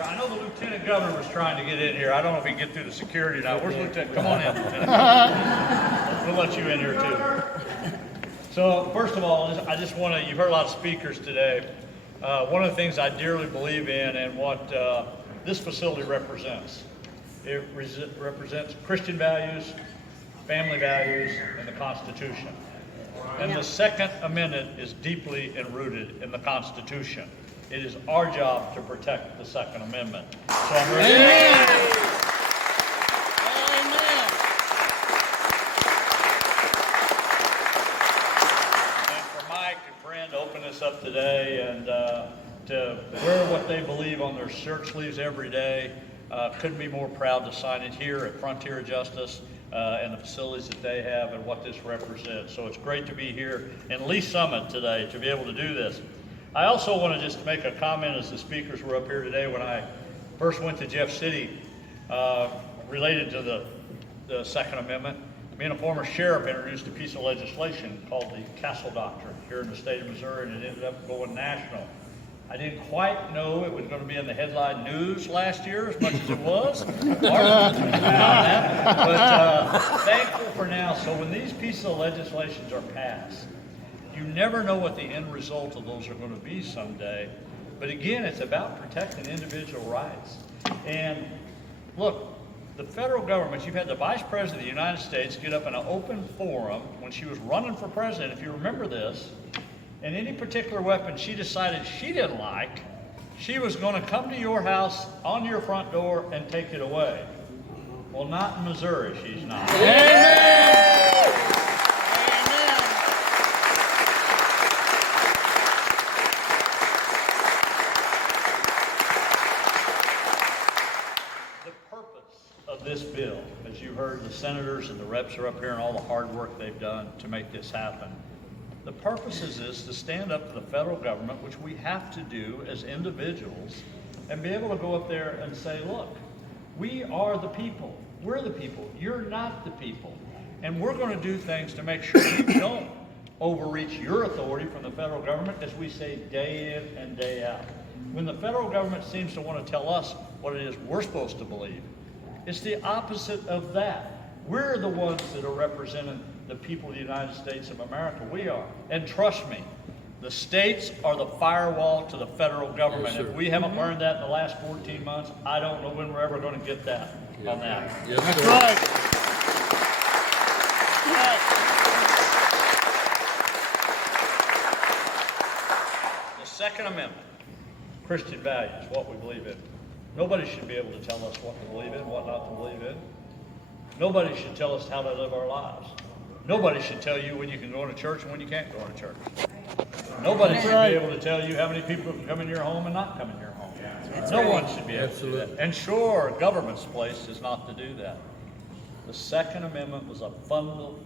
here. I know the Lieutenant Governor was trying to get in here. I don't know if he can get through the security now. Where's Lieutenant? Come on in, Lieutenant. We'll let you in here too. So first of all, I just want to, you've heard a lot of speakers today. One of the things I dearly believe in and what this facility represents. It represents Christian values, family values, and the Constitution. And the Second Amendment is deeply enrooted in the Constitution. It is our job to protect the Second Amendment. So I'm ready. Amen. And for Mike and Brent to open this up today and to wear what they believe on their shirt sleeves every day, couldn't be more proud to sign it here at Frontier Justice and the facilities that they have and what this represents. So it's great to be here in Lee Summit today to be able to do this. I also want to just make a comment as the speakers were up here today when I first went to Jeff City related to the Second Amendment. Me and a former sheriff introduced a piece of legislation called the Castle Doctrine here in the state of Missouri, and it ended up going national. I didn't quite know it was going to be in the headline news last year as much as it was. But thankful for now. So when these pieces of legislations are passed, you never know what the end result of those are going to be someday. But again, it's about protecting individual rights. And look, the federal government, you've had the Vice President of the United States get up in an open forum when she was running for president, if you remember this, and any particular weapon she decided she didn't like, she was going to come to your house on your front door and take it away. Well, not in Missouri, she's not. Amen. The purpose of this bill, as you heard, the senators and the reps are up here and all the hard work they've done to make this happen. The purpose is this, to stand up to the federal government, which we have to do as individuals, and be able to go up there and say, look, we are the people. We're the people. You're not the people. And we're going to do things to make sure you don't overreach your authority from the federal government, as we say day in and day out. When the federal government seems to want to tell us what it is we're supposed to believe, it's the opposite of that. We're the ones that are representing the people of the United States of America. We are. And trust me, the states are the firewall to the federal government. Yes, if we haven't learned that in the last 14 months, I don't know when we're ever going to get that on that. Yes, That's sir. right. The Second Amendment, Christian values, what we believe in. Nobody should be able to tell us what to believe in, what not to believe in. Nobody should tell us how to live our lives. Nobody should tell you when you can go to church and when you can't go to church. Nobody should be able to tell you how many people can come in your home and not come in your home. No one should be able to do that. And sure, government's place is not to do that. The Second Amendment was a fundamental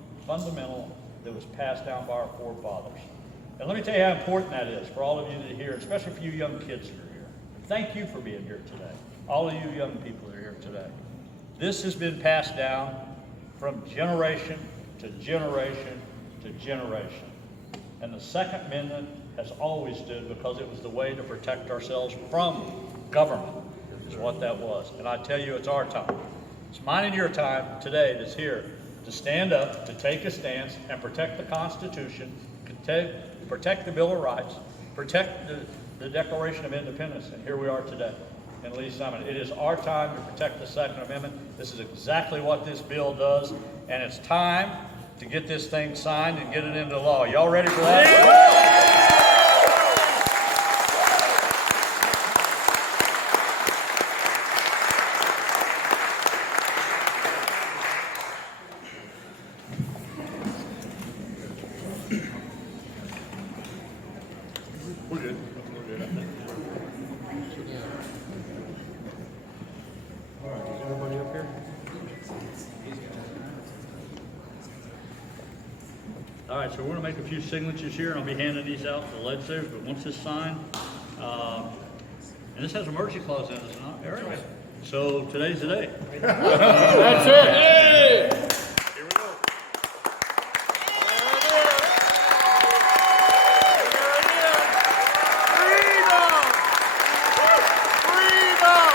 that was passed down by our forefathers. And let me tell you how important that is for all of you that are here, especially for you young kids that are here. Thank you for being here today. All of you young people that are here today. This has been passed down from generation to generation to generation. And the Second Amendment has always stood because it was the way to protect ourselves from government, is what that was. And I tell you, it's our time. It's mine and your time today that's here to stand up, to take a stance, and protect the Constitution, protect the Bill of Rights, protect the Declaration of Independence. And here we are today in Lee Summit. It is our time to protect the Second Amendment. This is exactly what this bill does, and it's time to get this thing signed and get it into law. Y'all ready for that? We're good. We're good, I think. All right, is everybody up here? All right, so we're going to make a few signatures here, and I'll be handing these out to the legislators, but once it's signed, and this has an emergency clause in it, does it not, Eric? Right. So today's the day. That's it. Hey! Here we go. Freedom! Freedom!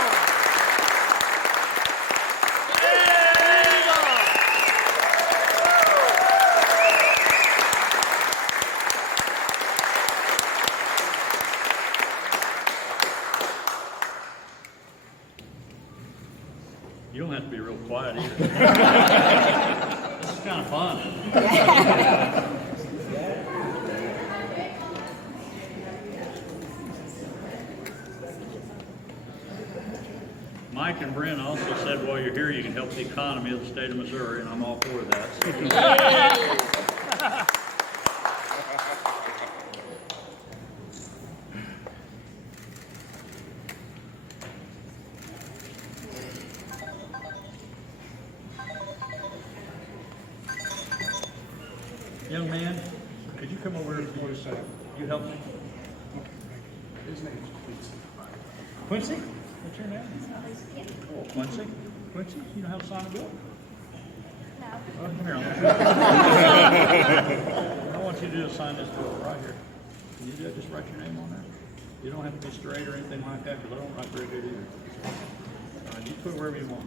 You don't have to be real quiet either. This is kind of fun. Mike and Brent also said while you're here, you can help the economy of the state of Missouri, and I'm all for that. Young man, could you come over here for a second? You help me? His name is Quincy? What's your name? Oh, Quincy? Quincy, you know how to sign a bill? No. Oh, come here. I want you to do is sign this bill right here. Can you do that? Just write your name on there. You don't have to be straight or anything like that, because I don't write very good either. All right, you put wherever you want.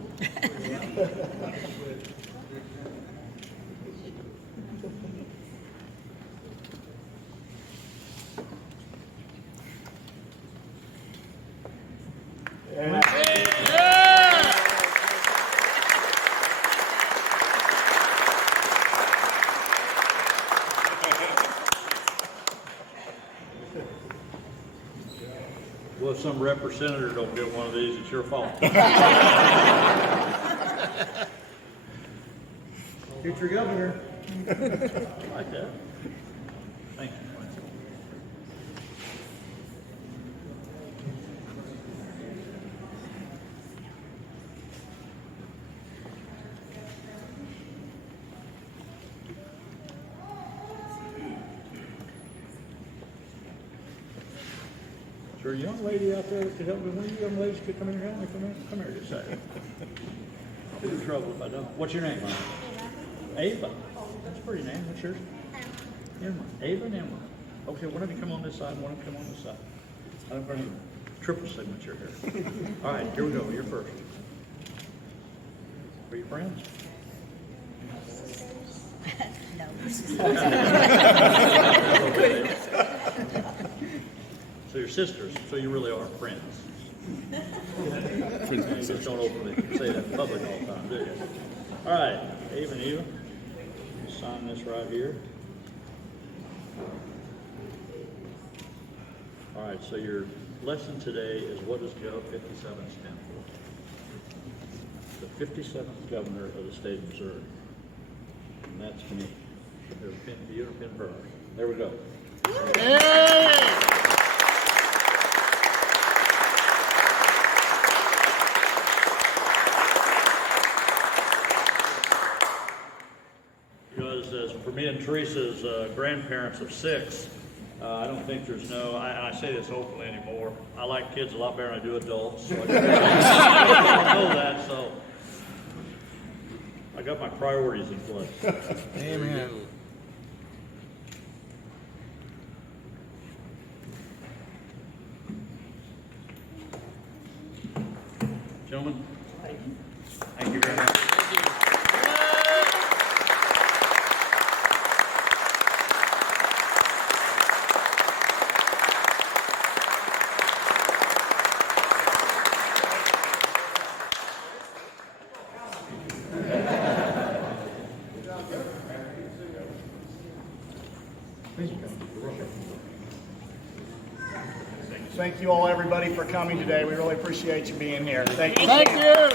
Well, if some representative don't get one of these, it's your fault. future governor. Like that. Thank you, Quincy. Is there a young lady out there that could help me? One of you young ladies could come in here and help me? Come here just a second. I'll be in trouble if I don't. What's your name, hon? Ava. That's a pretty name. What's yours? Emma. Ava and Emma. Okay, one of you come on this side, one of you come on this side. I'm going to triple signature here. All right, here we go. You're first. Are you friends? No. So you're sisters, so you really are friends. You just don't openly say that in public all the time, do you? All right, Ava and Eva, sign this right here. All right, so your lesson today is what does Joe 57 stand for? The 57th governor of the state of Missouri. And that's me. There's a pin for you and a pin for her. There we go. Because as for me and Teresa's grandparents of 6, I don't think there's no, I say this openly anymore, I like kids a lot better than I do adults. So I know that, so I got my priorities in place. Amen. Gentlemen, thank you very much. Thank you all, everybody, for coming today. We really appreciate you being here. Thank you. Thank you.